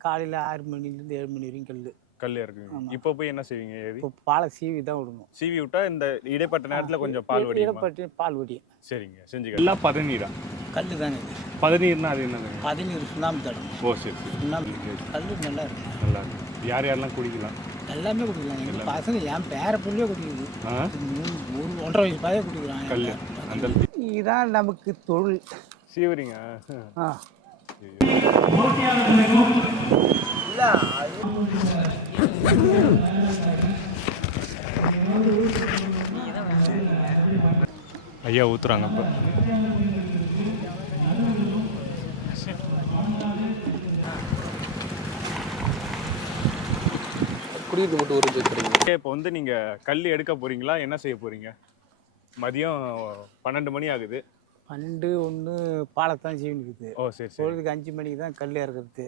காலையில் ஆறு மணிலேருந்து ஏழு மணி வரைக்கும் கல் கல் இறக்குவீங்க. இப்போ போய் என்ன செய்வீங்க ஏறி இப்போ பாலை சீவி தான் விடணும். சீவி விட்டா இந்த இடைப்பட்ட நேரத்துல கொஞ்சம் பால் வடியுமா? இடப்பட்டு பால் வடியும். சரிங்க செஞ்சுக்க எல்லாம் பதநீரா? கல் இது பதநீர்னா அது என்னதுங்க பதினீர் சுண்ணாம்பு தடணும் ஓ சரி சுண்ணாம்பு கல் நல்லா இருக்கும் நல்லா இருக்கு. யார் யாரெல்லாம் குடிக்கலாம்? எல்லாமே குடிக்கலாம். எங்கள் பசங்க என் பேர புள்ளியே குடிக்குது. ஒரு ஒன்றரை வயசு பையன் குடிக்கிறான். கல் அந்த இதுதான் நமக்கு தொழில். சீவரிங்க ஆ. ஐயா ஊத்துறாங்க இப்போ குடிக்கிறது மட்டும் ஒரு கிடைக்கும்? இப்போ வந்து நீங்க கல் எடுக்க போறீங்களா? என்ன செய்ய போறீங்க? மதியம் பன்னெண்டு மணி ஆகுது. பன்னெண்டு ஒன்று பாலைத்தான் நிற்குது ஓ சரி பொழுதுக்கு அஞ்சு மணிக்கு தான் கல் இறக்குறது.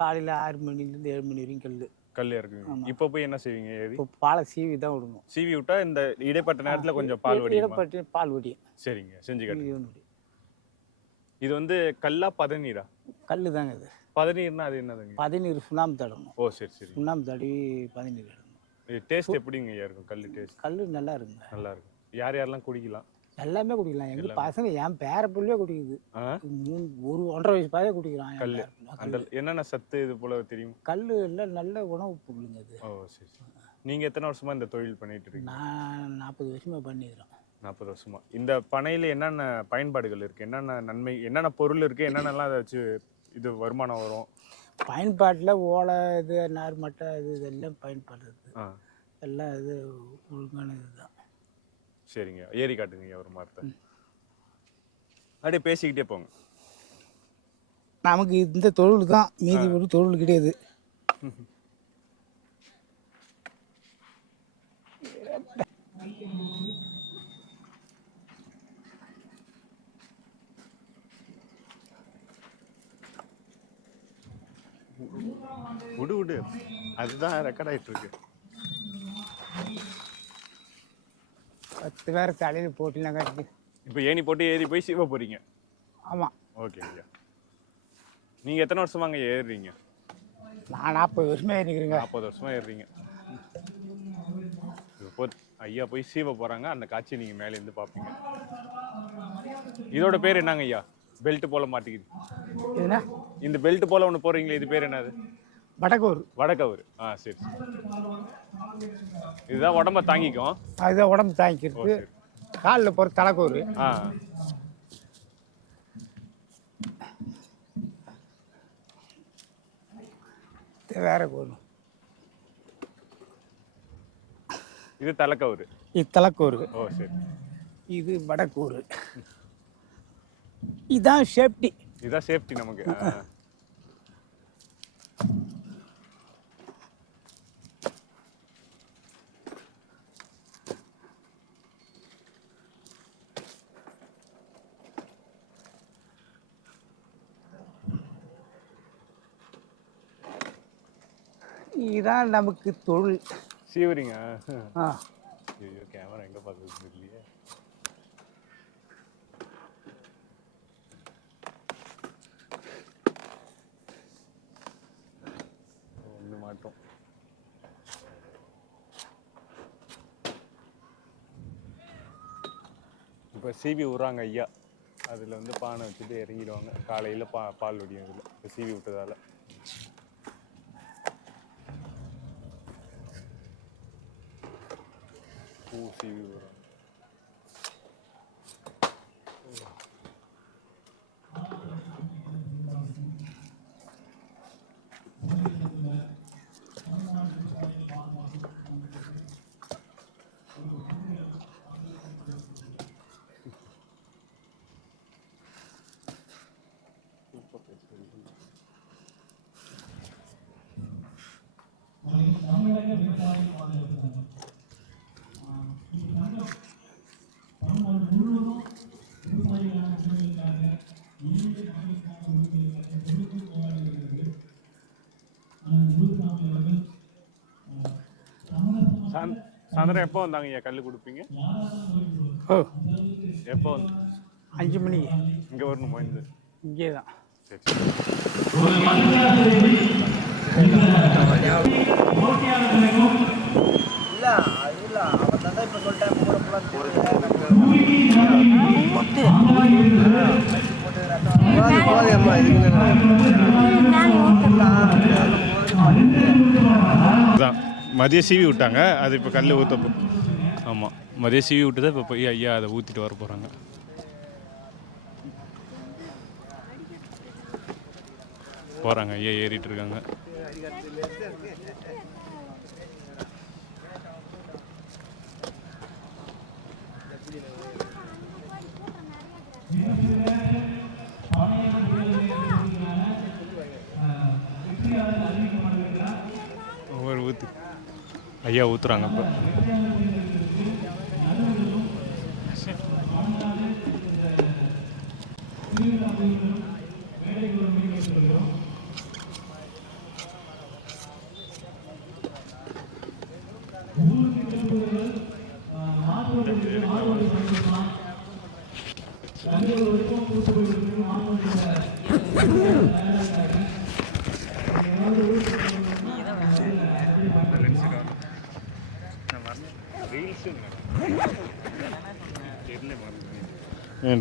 காலையில் ஆறு மணிலேருந்து ஏழு மணி வரைக்கும் கல் கல் இறக்குவீங்க. இப்போ போய் என்ன செய்வீங்க ஏறி இப்போ பாலை சீவி தான் விடணும். சீவி விட்டா இந்த இடைப்பட்ட நேரத்துல கொஞ்சம் பால் வடியுமா? இடப்பட்டு பால் வடியும். சரிங்க செஞ்சு காட்டுங்க. இது வந்து கல்லா பதநீரா? கல் தாங்க இது. பதநீர்னா அது என்னதுங்க? பதினீர் சுண்ணாம்பு தடணும் ஓ சரி சரி. சுண்ணாம்பு தடவி இடணும் இது டேஸ்ட் எப்படிங்க இருக்கும் கல் டேஸ்ட்? கல் நல்லா இருக்குங்க. நல்லா இருக்கும். யார் யாரெல்லாம் குடிக்கலாம்? எல்லாமே குடிக்கலாம். எங்கள் பசங்க என் பேர புள்ளியே குடிக்குது. மூணு ஒரு ஒன்றரை வயசு பையன் குடிக்கிறான். அந்த என்னென்ன சத்து இது போல தெரியும்? கல் எல்லாம் நல்ல உணவு பொருளுங்க அது. ஓ சரி சரி. நீங்க எத்தனை வருஷமா இந்த தொழில் பண்ணிட்டு இருக்கீங்க? நான் நாற்பது வருஷமா பண்ணிக்கிறேன் நாற்பது வருஷமா. இந்த பனையில என்னென்ன பயன்பாடுகள் இருக்கு? என்னென்ன நன்மை என்னென்ன பொருள் இருக்கு? என்னென்னலாம் அதை வச்சு இது வருமானம் வரும்? பயன்பாட்டில் ஓலை இது நார் மட்டை இது இதெல்லாம் பயன்படுறது எல்லாம் இது ஒழுங்கான இதுதான் சரிங்க. ஏறி காட்டுங்க ஒரு மரத்தை அப்படியே பேசிக்கிட்டே போங்க. நமக்கு இந்த தொழில் தான் மீதி ஒரு தொழில் கிடையாது. விடு விடு அதுதான் ரெக்கார்ட் ஆயிட்டு இருக்கு. பத்து பேர் தலையில் போட்டிலாம் கட்டி. இப்போ ஏணி போட்டு ஏறி போய் சீவ போறீங்க. ஆமாம் ஓகே ஐயா. நீங்க எத்தனை வருஷமாங்க ஏறுறீங்க? நான் நாற்பது வருஷமா இருக்கிறேங்க நாற்பது வருஷமா ஏறுறீங்க. இப்போ ஐயா போய் சீவ போறாங்க. அந்த காட்சி நீங்க மேல இருந்து பாப்பீங்க. இதோட பேர் என்னங்க ஐயா? பெல்ட் போல மாட்டிக்குது. இந்த பெல்ட் போல ஒன்று போடுறீங்களே இது பேர் என்னது? வடக்கூர் வடக்கவர் ஆ சரி. இதுதான் உடம்ப தாங்கிக்கும். அதுதான் உடம்பு தாங்கிக்கிறது காலில் போகிற தலைக்கூர் ஆ. வேற கூறு இது தலைக்கவர் இது தலைக்கூர் ஓ சரி. இது வடக்கூர் இதான் சேஃப்டி இதுதான் சேஃப்டி நமக்கு. இதுதான் நமக்கு தொழில். சீவரிங்க ஆ. ஐயோ கேமரா எங்க பார்க்குறது தெரியலையே. ஒன்று மாட்டோம். இப்போ சிபி விட்றாங்க ஐயா. அதில் வந்து பானை வச்சுட்டு இறங்கிடுவாங்க. காலையில் பா பால் வடியும் இதில். இப்போ விட்டதால. பூ சாயந்தரம் எப்போ வந்தாங்க ஐயா? கல் கொடுப்பீங்க? ஓ. எப்போ வந்து? அஞ்சு மணி. இங்கே வரணும் போயிருந்து இங்கே தான். சரி போதும் மதியம் சீவி விட்டாங்க. அது இப்போ கல் ஊற்ற ஆமாம் மதியம் சீவி விட்டு தான் இப்போ போய் ஐயா அதை ஊற்றிட்டு வர போகிறாங்க போகிறாங்க ஐயா ஏறிட்டு இருக்காங்க ஒவ்வொரு ஊற்று ஐயா ஊற்றுறாங்க இப்போ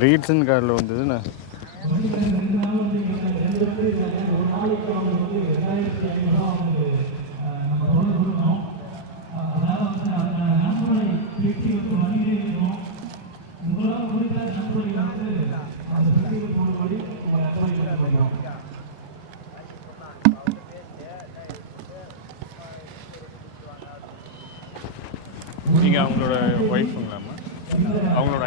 ரீல்ஸுன்னு கார்டில் வந்ததுண்ணா நீங்கள் அவங்களோட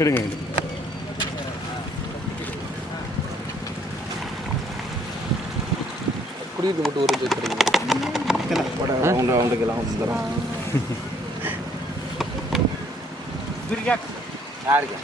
எடுங்க எடுங்க. குடியிருந்து மட்டும் ஒரு கிடைக்கும் ரவுண்டு ரவுண்டுக்கெல்லாம் வந்துடும் யாருக்கு